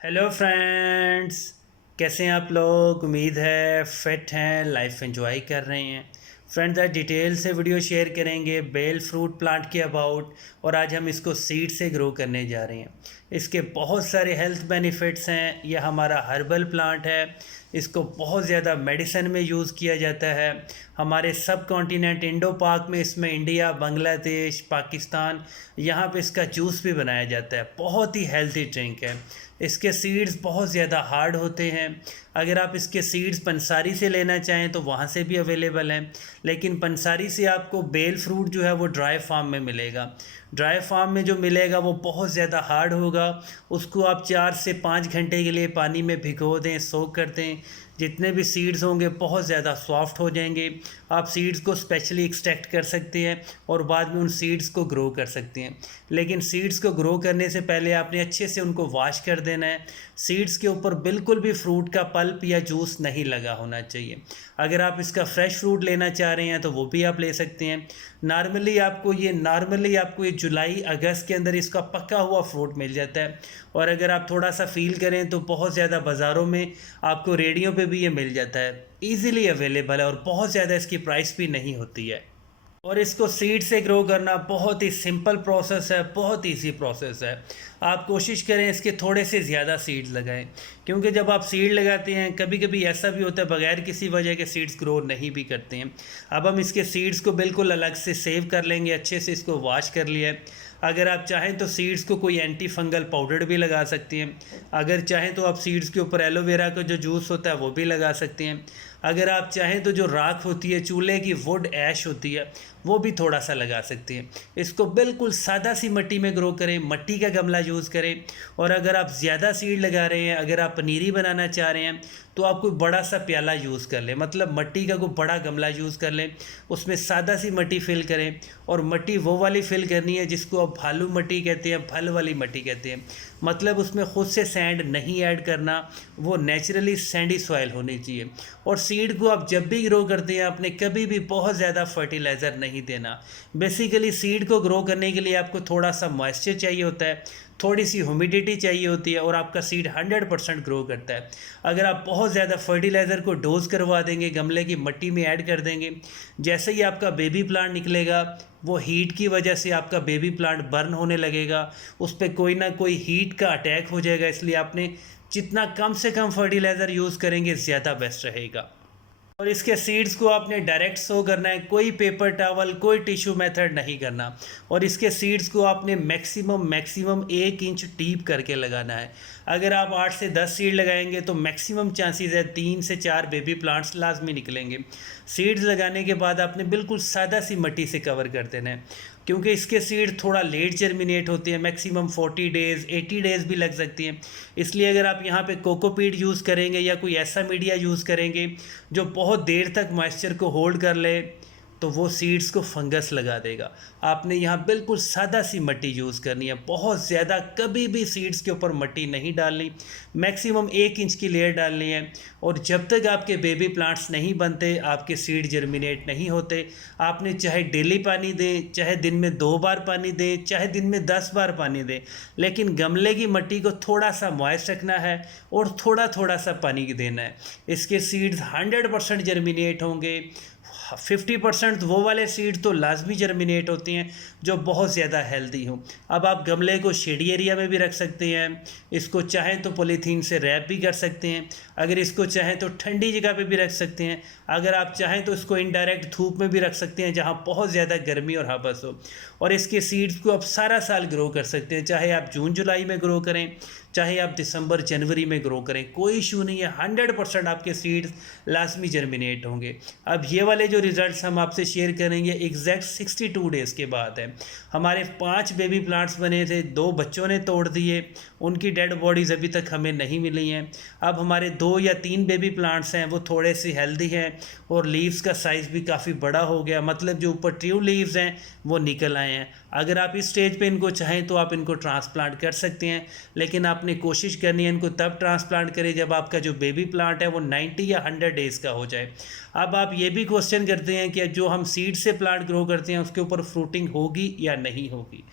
Hello friends. कैसे हैं आप लोग? उम्मीद है फिट हैं, लाइफ एंजॉय कर रहे हैं। फ्रेंड्स, आज डिटेल से वीडियो शेयर करेंगे बेल फ्रूट प्लांट के अबाउट। और आज हम इसको सीड से ग्रो करने जा रहे हैं। इसके बहुत सारे हेल्थ बेनिफिट्स हैं। यह हमारा हर्बल प्लांट है। इसको बहुत ज़्यादा मेडिसिन में यूज़ किया जाता है। हमारे सब कॉन्टिनेंट इंडो पाक में इसमें इंडिया, बांग्लादेश, पाकिस्तान, यहाँ पे इसका जूस भी बनाया जाता है। बहुत ही हेल्थी ड्रिंक है। इसके सीड्स बहुत ज़्यादा हार्ड होते हैं। अगर आप इसके सीड्स पंसारी से लेना चाहें तो वहाँ से भी अवेलेबल हैं, लेकिन पंसारी से आपको बेल फ्रूट जो है वो ड्राई फार्म में मिलेगा। ड्राई फार्म में जो मिलेगा वो बहुत ज़्यादा हार्ड होगा। उसको आप 4 से 5 घंटे के लिए पानी में भिगो दें, सोक कर दें। जितने भी सीड्स होंगे बहुत ज़्यादा सॉफ्ट हो जाएंगे। आप सीड्स को स्पेशली एक्सट्रैक्ट कर सकते हैं और बाद में उन सीड्स को ग्रो कर सकते हैं। लेकिन सीड्स को ग्रो करने से पहले आपने अच्छे से उनको वॉश कर देना है। सीड्स के ऊपर बिल्कुल भी फ्रूट का पल्प या जूस नहीं लगा होना चाहिए। अगर आप इसका फ्रेश फ्रूट लेना चाह रहे हैं तो वो भी आप ले सकते हैं। नॉर्मली आपको ये जुलाई अगस्त के अंदर इसका पका हुआ फ्रूट मिल जाता है। और अगर आप थोड़ा सा फील करें तो बहुत ज़्यादा बाज़ारों में आपको रेडियो पे भी ये मिल जाता है। ईज़िली अवेलेबल है और बहुत ज़्यादा इसकी प्राइस भी नहीं होती है। और इसको सीड से ग्रो करना बहुत ही सिंपल प्रोसेस है, बहुत इजी प्रोसेस है। आप कोशिश करें इसके थोड़े से ज़्यादा सीड्स लगाएं, क्योंकि जब आप सीड लगाते हैं कभी कभी ऐसा भी होता है बगैर किसी वजह के सीड्स ग्रो नहीं भी करते हैं। अब हम इसके सीड्स को बिल्कुल अलग से सेव कर लेंगे। अच्छे से इसको वॉश कर लिया है। अगर आप चाहें तो सीड्स को कोई एंटी फंगल पाउडर भी लगा सकती हैं। अगर चाहें तो आप सीड्स के ऊपर एलोवेरा का जो जूस होता है वो भी लगा सकते हैं। अगर आप चाहें तो जो राख होती है, चूल्हे की वुड ऐश होती है, वो भी थोड़ा सा लगा सकते हैं। इसको बिल्कुल सादा सी मिट्टी में ग्रो करें, मिट्टी का गमला यूज़ करें। और अगर आप ज़्यादा सीड लगा रहे हैं, अगर आप पनीरी बनाना चाह रहे हैं तो आप कोई बड़ा सा प्याला यूज़ कर लें, मतलब मिट्टी का कोई बड़ा गमला यूज़ कर लें। उसमें सादा सी मिट्टी फिल करें। और मिट्टी वो वाली फिल करनी है जिसको आप भालू मिट्टी कहते हैं, फल वाली मिट्टी कहते हैं। मतलब उसमें खुद से सैंड नहीं ऐड करना, वो नेचुरली सैंडी सॉइल होनी चाहिए। और सीड को आप जब भी ग्रो करते हैं आपने कभी भी बहुत ज़्यादा फर्टिलाइज़र नहीं देना। बेसिकली सीड को ग्रो करने के लिए आपको थोड़ा सा मॉइस्चर चाहिए होता है, थोड़ी सी ह्यूमिडिटी चाहिए होती है, और आपका सीड 100% ग्रो करता है। अगर आप बहुत ज़्यादा फर्टिलाइज़र को डोज करवा देंगे, गमले की मिट्टी में ऐड कर देंगे, जैसे ही आपका बेबी प्लांट निकलेगा वो हीट की वजह से आपका बेबी प्लांट बर्न होने लगेगा। उस पर कोई ना कोई हीट का अटैक हो जाएगा। इसलिए आपने जितना कम से कम फर्टिलाइज़र यूज़ करेंगे ज़्यादा बेस्ट रहेगा। और इसके सीड्स को आपने डायरेक्ट सो करना है, कोई पेपर टॉवल, कोई टिश्यू मेथड नहीं करना। और इसके सीड्स को आपने मैक्सिमम 1 इंच डीप करके लगाना है। अगर आप 8 से 10 सीड लगाएंगे तो मैक्सिमम चांसेस है 3 से 4 बेबी प्लांट्स लाजमी निकलेंगे। सीड्स लगाने के बाद आपने बिल्कुल सादा सी मिट्टी से कवर कर देना है, क्योंकि इसके सीड थोड़ा लेट जर्मिनेट होते हैं। मैक्सिमम 40 डेज़ 80 डेज़ भी लग सकती हैं। इसलिए अगर आप यहाँ पे कोकोपीट यूज़ करेंगे या कोई ऐसा मीडिया यूज़ करेंगे जो बहुत देर तक मॉइस्चर को होल्ड कर ले, तो वो सीड्स को फंगस लगा देगा। आपने यहाँ बिल्कुल सादा सी मिट्टी यूज़ करनी है। बहुत ज़्यादा कभी भी सीड्स के ऊपर मिट्टी नहीं डालनी। मैक्सिमम 1 इंच की लेयर डालनी है। और जब तक आपके बेबी प्लांट्स नहीं बनते, आपके सीड जर्मिनेट नहीं होते, आपने चाहे डेली पानी दें, चाहे दिन में 2 बार पानी दें, चाहे दिन में 10 बार पानी दें, लेकिन गमले की मिट्टी को थोड़ा सा मॉइस्ट रखना है और थोड़ा थोड़ा सा पानी देना है। इसके सीड्स 100% जर्मिनेट होंगे। 50% वो वाले सीड तो लाजमी जर्मिनेट होती हैं जो बहुत ज़्यादा हेल्दी हों। अब आप गमले को शेडी एरिया में भी रख सकते हैं। इसको चाहें तो पॉलीथीन से रैप भी कर सकते हैं। अगर इसको चाहें तो ठंडी जगह पे भी रख सकते हैं। अगर आप चाहें तो इसको इनडायरेक्ट धूप में भी रख सकते हैं जहाँ बहुत ज़्यादा गर्मी और हबस हो। और इसके सीड्स को आप सारा साल ग्रो कर सकते हैं, चाहे आप जून जुलाई में ग्रो करें, चाहे आप दिसंबर जनवरी में ग्रो करें, कोई इशू नहीं है। 100% आपके सीड्स लाजमी जर्मिनेट होंगे। अब ये वाले जो रिज़ल्ट्स हम आपसे शेयर करेंगे एग्जैक्ट 62 डेज़ के बाद है। हमारे 5 बेबी प्लांट्स बने थे, 2 बच्चों ने तोड़ दिए, उनकी डेड बॉडीज़ अभी तक हमें नहीं मिली हैं। अब हमारे 2 या 3 बेबी प्लांट्स हैं, वो थोड़े से हेल्दी हैं और लीव्स का साइज़ भी काफ़ी बड़ा हो गया, मतलब जो ऊपर ट्रू लीव्स हैं वो निकल आए हैं। अगर आप इस स्टेज पे इनको चाहें तो आप इनको ट्रांसप्लांट कर सकते हैं, लेकिन आपने कोशिश करनी है इनको तब ट्रांसप्लांट करें जब आपका जो बेबी प्लांट है वो 90 या 100 डेज़ का हो जाए। अब आप ये भी क्वेश्चन करते हैं कि जो हम सीड से प्लांट ग्रो करते हैं उसके ऊपर फ्रूटिंग होगी या नहीं होगी।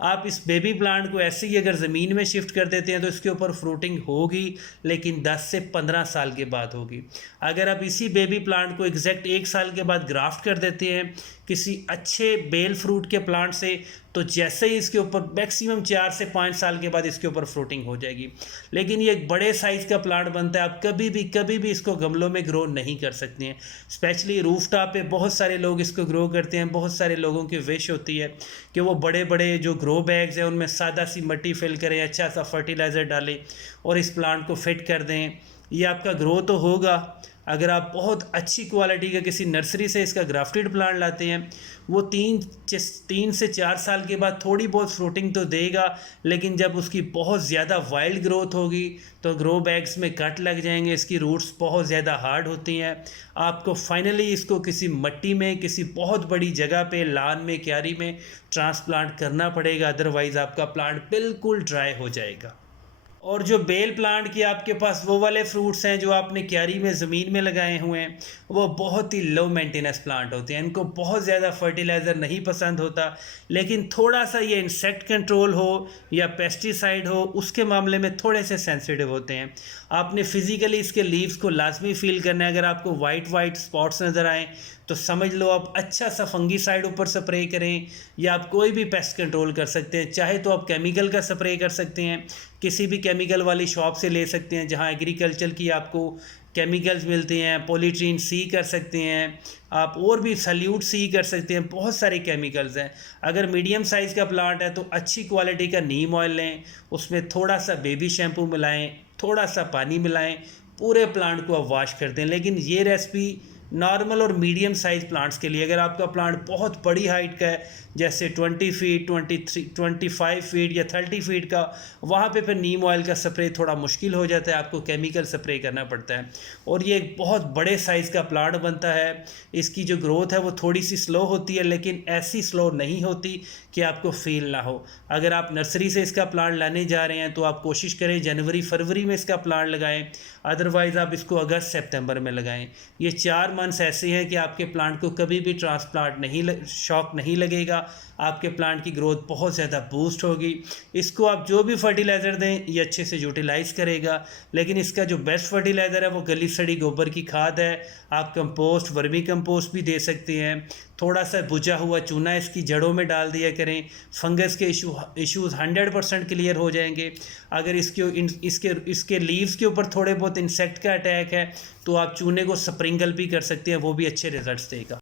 आप इस बेबी प्लांट को ऐसे ही अगर ज़मीन में शिफ्ट कर देते हैं तो इसके ऊपर फ्रूटिंग होगी, लेकिन 10 से 15 साल के बाद होगी। अगर आप इसी बेबी प्लांट को एग्जैक्ट 1 साल के बाद ग्राफ्ट कर देते हैं किसी अच्छे बेल फ्रूट के प्लांट से, तो जैसे ही इसके ऊपर मैक्सिमम 4 से 5 साल के बाद इसके ऊपर फ्रूटिंग हो जाएगी। लेकिन ये एक बड़े साइज़ का प्लांट बनता है, आप कभी भी इसको गमलों में ग्रो नहीं कर सकते हैं। स्पेशली रूफटॉप पे बहुत सारे लोग इसको ग्रो करते हैं। बहुत सारे लोगों की विश होती है कि वो बड़े बड़े जो ग्रो बैग्स हैं उनमें सादा सी मिट्टी फिल करें, अच्छा सा फर्टिलाइज़र डालें और इस प्लांट को फिट कर दें। ये आपका ग्रो तो होगा। अगर आप बहुत अच्छी क्वालिटी का किसी नर्सरी से इसका ग्राफ्टेड प्लांट लाते हैं, वो 3 से 4 साल के बाद थोड़ी बहुत फ्रूटिंग तो देगा, लेकिन जब उसकी बहुत ज़्यादा वाइल्ड ग्रोथ होगी तो ग्रो बैग्स में कट लग जाएंगे। इसकी रूट्स बहुत ज़्यादा हार्ड होती हैं। आपको फाइनली इसको किसी मट्टी में, किसी बहुत बड़ी जगह पे, लान में, क्यारी में ट्रांसप्लांट करना पड़ेगा, अदरवाइज़ आपका प्लांट बिल्कुल ड्राई हो जाएगा। और जो बेल प्लांट की आपके पास वो वाले फ्रूट्स हैं जो आपने क्यारी में ज़मीन में लगाए हुए हैं, वो बहुत ही लो मेंटेनेंस प्लांट होते हैं। इनको बहुत ज़्यादा फर्टिलाइज़र नहीं पसंद होता, लेकिन थोड़ा सा ये इंसेक्ट कंट्रोल हो या पेस्टिसाइड हो, उसके मामले में थोड़े से सेंसिटिव होते हैं। आपने फिज़िकली इसके लीव्स को लाजमी फील करना है। अगर आपको वाइट स्पॉट्स नज़र आएँ तो समझ लो आप अच्छा सा फंगीसाइड ऊपर स्प्रे करें, या आप कोई भी पेस्ट कंट्रोल कर सकते हैं। चाहे तो आप केमिकल का स्प्रे कर सकते हैं, किसी भी केमिकल वाली शॉप से ले सकते हैं जहां एग्रीकल्चर की आपको केमिकल्स मिलते हैं। पॉलीट्रीन सी कर सकते हैं आप, और भी सल्यूट सी कर सकते हैं। बहुत सारे केमिकल्स हैं। अगर मीडियम साइज़ का प्लांट है तो अच्छी क्वालिटी का नीम ऑयल लें, उसमें थोड़ा सा बेबी शैम्पू मिलाएं, थोड़ा सा पानी मिलाएं, पूरे प्लांट को आप वॉश कर दें। लेकिन ये रेसिपी नॉर्मल और मीडियम साइज़ प्लांट्स के लिए। अगर आपका प्लांट बहुत बड़ी हाइट का है, जैसे 20 फीट, 25 फीट या 30 फीट का, वहाँ पे फिर नीम ऑयल का स्प्रे थोड़ा मुश्किल हो जाता है, आपको केमिकल स्प्रे करना पड़ता है। और ये एक बहुत बड़े साइज़ का प्लांट बनता है। इसकी जो ग्रोथ है वो थोड़ी सी स्लो होती है, लेकिन ऐसी स्लो नहीं होती कि आपको फील ना हो। अगर आप नर्सरी से इसका प्लांट लाने जा रहे हैं तो आप कोशिश करें जनवरी फरवरी में इसका प्लांट लगाएं, अदरवाइज़ आप इसको अगस्त सितंबर में लगाएं। ये 4 मंथ्स ऐसे हैं कि आपके प्लांट को कभी भी ट्रांसप्लांट शॉक नहीं लगेगा। आपके प्लांट की ग्रोथ बहुत ज़्यादा बूस्ट होगी। इसको आप जो भी फर्टिलाइज़र दें ये अच्छे से यूटिलाइज़ करेगा। लेकिन इसका जो बेस्ट फर्टिलाइज़र है वो गली सड़ी गोबर की खाद है। आप कंपोस्ट, वर्मी कंपोस्ट भी दे सकते हैं। थोड़ा सा बुझा हुआ चूना इसकी जड़ों में डाल दिया करें। फंगस के इश्यूज़ 100% क्लियर हो जाएंगे। अगर इसके लीव्स के ऊपर थोड़े बहुत इंसेक्ट का अटैक है तो आप चूने को स्प्रिंकल भी कर सकते हैं, वो भी अच्छे रिजल्ट्स देगा।